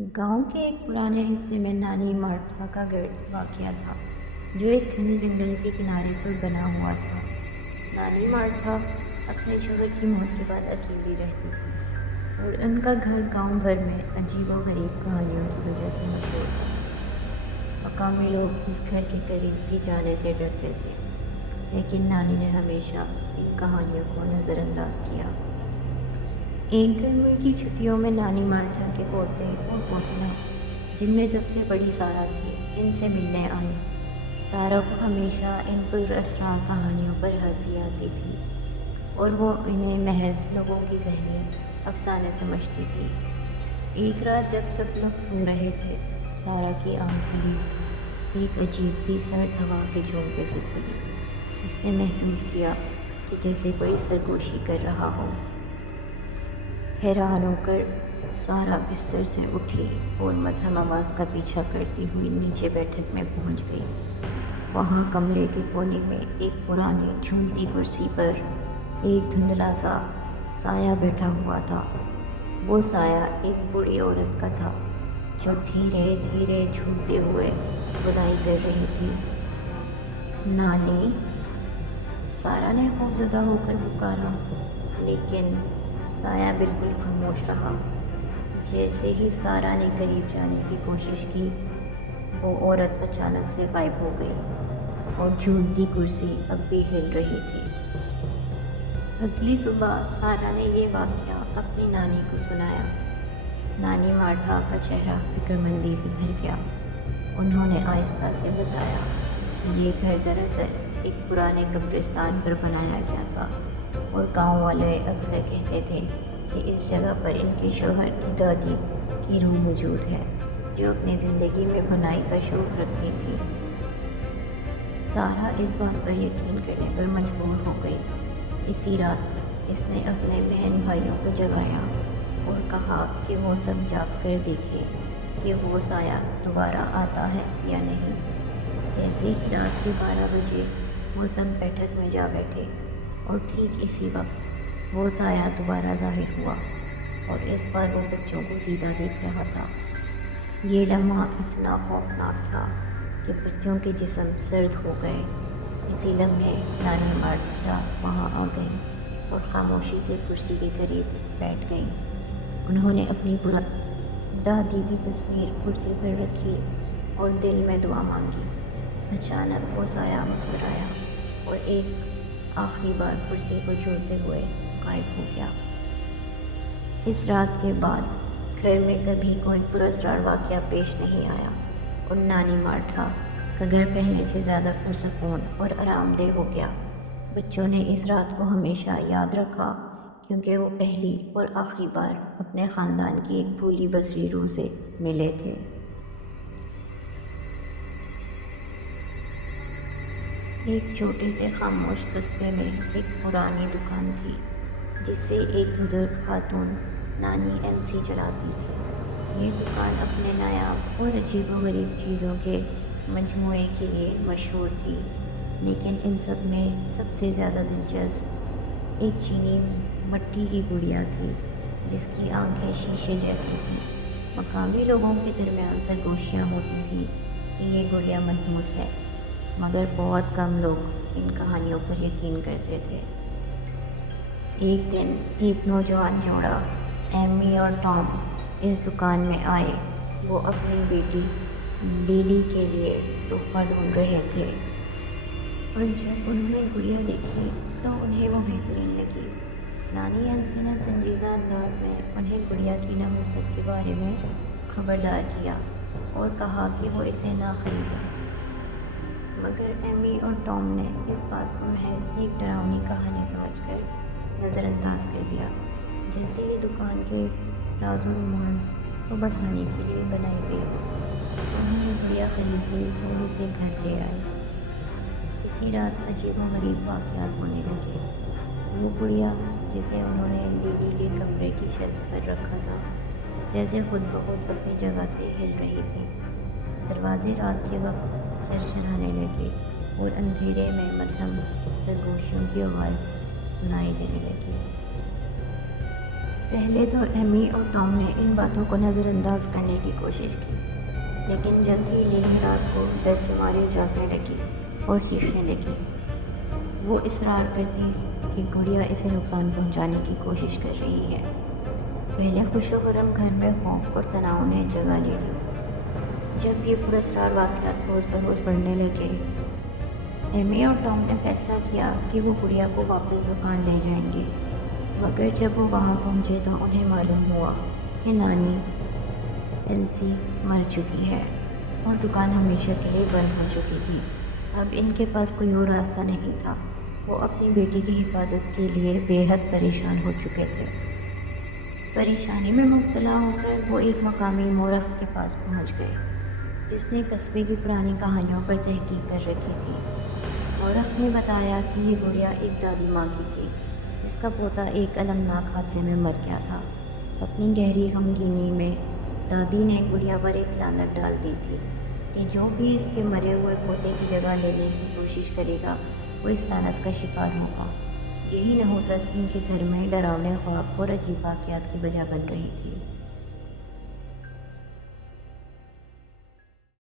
गांव के एक पुराने हिस्से में नानी मार्था का गढ़ वाक़या था, जो एक घने जंगल के किनारे पर बना हुआ था। नानी मार्था अपने शौहर की मौत के बाद अकेली रहती थी और उनका घर गांव भर में अजीबोगरीब कहानियों की वजह से मशहूर था। मकामी लोग इस घर के करीब भी जाने से डरते थे, लेकिन नानी ने हमेशा इन कहानियों को नज़रअंदाज किया। एक गर्मी की छुट्टियों में नानी मार्था के पोते और पोतियाँ, जिनमें सबसे बड़ी सारा थी, इनसे मिलने आई। सारा को हमेशा इन पुरअसरार कहानियों पर हंसी आती थी और वो इन्हें महज लोगों की ज़हनी अफसाने समझती थी। एक रात जब सब लोग सो रहे थे, सारा की आँख खुली। एक अजीब सी सर्द हवा के झोंके से खुली। उसने महसूस किया कि जैसे कोई सरगोशी कर रहा हो। हैरान होकर सारा बिस्तर से उठी और मध्यम आवाज़ का पीछा करती हुई नीचे बैठक में पहुंच गई। वहां कमरे के कोने में एक पुरानी झूलती कुर्सी पर एक धुंधला सा साया बैठा हुआ था। वो साया एक बूढ़ी औरत का था, जो धीरे धीरे झूलते हुए बुनाई कर रही थी। नानी, सारा ने खौफजदा होकर पुकारा, लेकिन साया बिल्कुल खामोश रहा। जैसे ही सारा ने करीब जाने की कोशिश की, वो औरत अचानक से गायब हो गई और झूलती कुर्सी अब भी हिल रही थी। अगली सुबह सारा ने ये वाक़या अपनी नानी को सुनाया। नानी मार्था का चेहरा फिक्रमंदी से भर गया। उन्होंने आहिस्ता से बताया कि ये घर दरअसल एक पुराने कब्रिस्तान पर बनाया गया था और गांव वाले अक्सर कहते थे कि इस जगह पर इनके शौहर की दादी की रूह मौजूद है, जो अपनी ज़िंदगी में बुनाई का शौक़ रखती थी। सारा इस बात पर यकीन करने पर मजबूर हो गई। इसी रात इसने अपने बहन भाइयों को जगाया और कहा कि वो सब जाग कर देखें कि वो साया दोबारा आता है या नहीं। जैसे ही रात के 12 बजे वो सब बैठक में जा बैठे और ठीक इसी वक्त वो साया दोबारा ज़ाहिर हुआ और इस बार वो बच्चों को सीधा देख रहा था। ये लम्हा इतना खौफनाक था कि बच्चों के जिस्म सर्द हो गए। इसी लम्हे नानी मार्था वहाँ आ गई और खामोशी से कुर्सी के करीब बैठ गई। उन्होंने अपनी दादी की तस्वीर कुर्सी पर रखी और दिल में दुआ मांगी। अचानक वो साया मुस्कुराया और एक आखिरी बार कुर्सी को झूलते हुए गायब हो गया। इस रात के बाद घर में कभी कोई पुरअसरार वाक़या पेश नहीं आया और नानी मार्था का घर पहले से ज़्यादा पुरसकून और आरामदेह हो गया। बच्चों ने इस रात को हमेशा याद रखा, क्योंकि वो पहली और आखिरी बार अपने ख़ानदान की एक भूली बसरी रूह से मिले थे। एक छोटे से खामोश कस्बे में एक पुरानी दुकान थी, जिससे एक बुज़ुर्ग खातून नानी एल्सी चलाती थी। ये दुकान अपने नायाब और अजीबोगरीब चीज़ों के मजमूए के लिए मशहूर थी, लेकिन इन सब में सबसे ज़्यादा दिलचस्प एक चीनी मिट्टी की गुड़िया थी, जिसकी आंखें शीशे जैसी थीं। मकामी लोगों के दरमियान सरगोशियाँ होती थीं कि ये गुड़िया मनहूस है, मगर बहुत कम लोग इन कहानियों पर यकीन करते थे। एक दिन एक नौजवान जोड़ा एमी और टॉम इस दुकान में आए। वो अपनी बेटी लिली के लिए तोहफा ढूंढ रहे थे और जब उन्होंने गुड़िया देखी तो उन्हें वो बेहतरीन लगी। नानी एल्सी ने संजीदा अंदाज में उन्हें गुड़िया की नहुसत के बारे में खबरदार किया और कहा कि वो इसे ना खरीदें, मगर एमी और टॉम ने इस बात को महज एक डरावनी कहानी समझकर नज़रअंदाज कर दिया। जैसे ही दुकान के राजू रोमांस को बढ़ाने के लिए बनाई गई, उन्होंने गुड़िया खरीद ली और उसे घर ले आए। इसी रात अजीबोगरीब वाक़यात होने लगे। वो गुड़िया, जिसे उन्होंने लिली के कमरे की छत पर रखा था, जैसे खुद ब खुद अपनी जगह से हिल रही थी। दरवाजे रात के वक्त चरचराने लगे और अंधेरे में मध्यम सरगोशियों की आवाज़ सुनाई देने लगी। پہلے تو ایمی اور ٹام نے ان باتوں کو نظر انداز کرنے کی کوشش کی، لیکن جلد ہی لیلی رات کو ڈر کے مارے جاگنے لگی اور چیخنے لگی۔ وہ اصرار کرتی کہ گڑیا اسے نقصان پہنچانے کی کوشش کر رہی ہے۔ پہلے خوش و خرم گھر میں خوف اور تناؤ نے جگہ لے لی۔ جب یہ پراسرار واقعات روز بروز بڑھنے لگے، ایمی اور ٹام نے فیصلہ کیا کہ وہ گڑیا کو واپس دکان لے جائیں گے، مگر جب وہ وہاں پہنچے تو انہیں معلوم ہوا کہ نانی ایلسی مر چکی ہے اور دکان ہمیشہ کے لیے بند ہو چکی تھی۔ اب ان کے پاس کوئی اور راستہ نہیں تھا۔ وہ اپنی بیٹی کی حفاظت کے لیے بے حد پریشان ہو چکے تھے۔ پریشانی میں مبتلا ہو کر وہ ایک مقامی مورخ کے پاس پہنچ گئے، جس نے قصبے کی پرانی کہانیوں پر تحقیق کر رکھی تھی۔ مورخ نے بتایا کہ یہ گڑیا ایک دادی ماں کی تھی، جس کا پوتا ایک المناک حادثے میں مر گیا تھا۔ اپنی گہری غمگینی میں دادی نے گڑیا پر ایک لعنت ڈال دی تھی کہ جو بھی اس کے مرے ہوئے پوتے کی جگہ لینے کی کوشش کرے گا وہ اس لعنت کا شکار ہوگا۔ یہی نحوست ان کے گھر میں ڈراؤنے خواب اور عجیب واقعات کی وجہ بن رہی تھی۔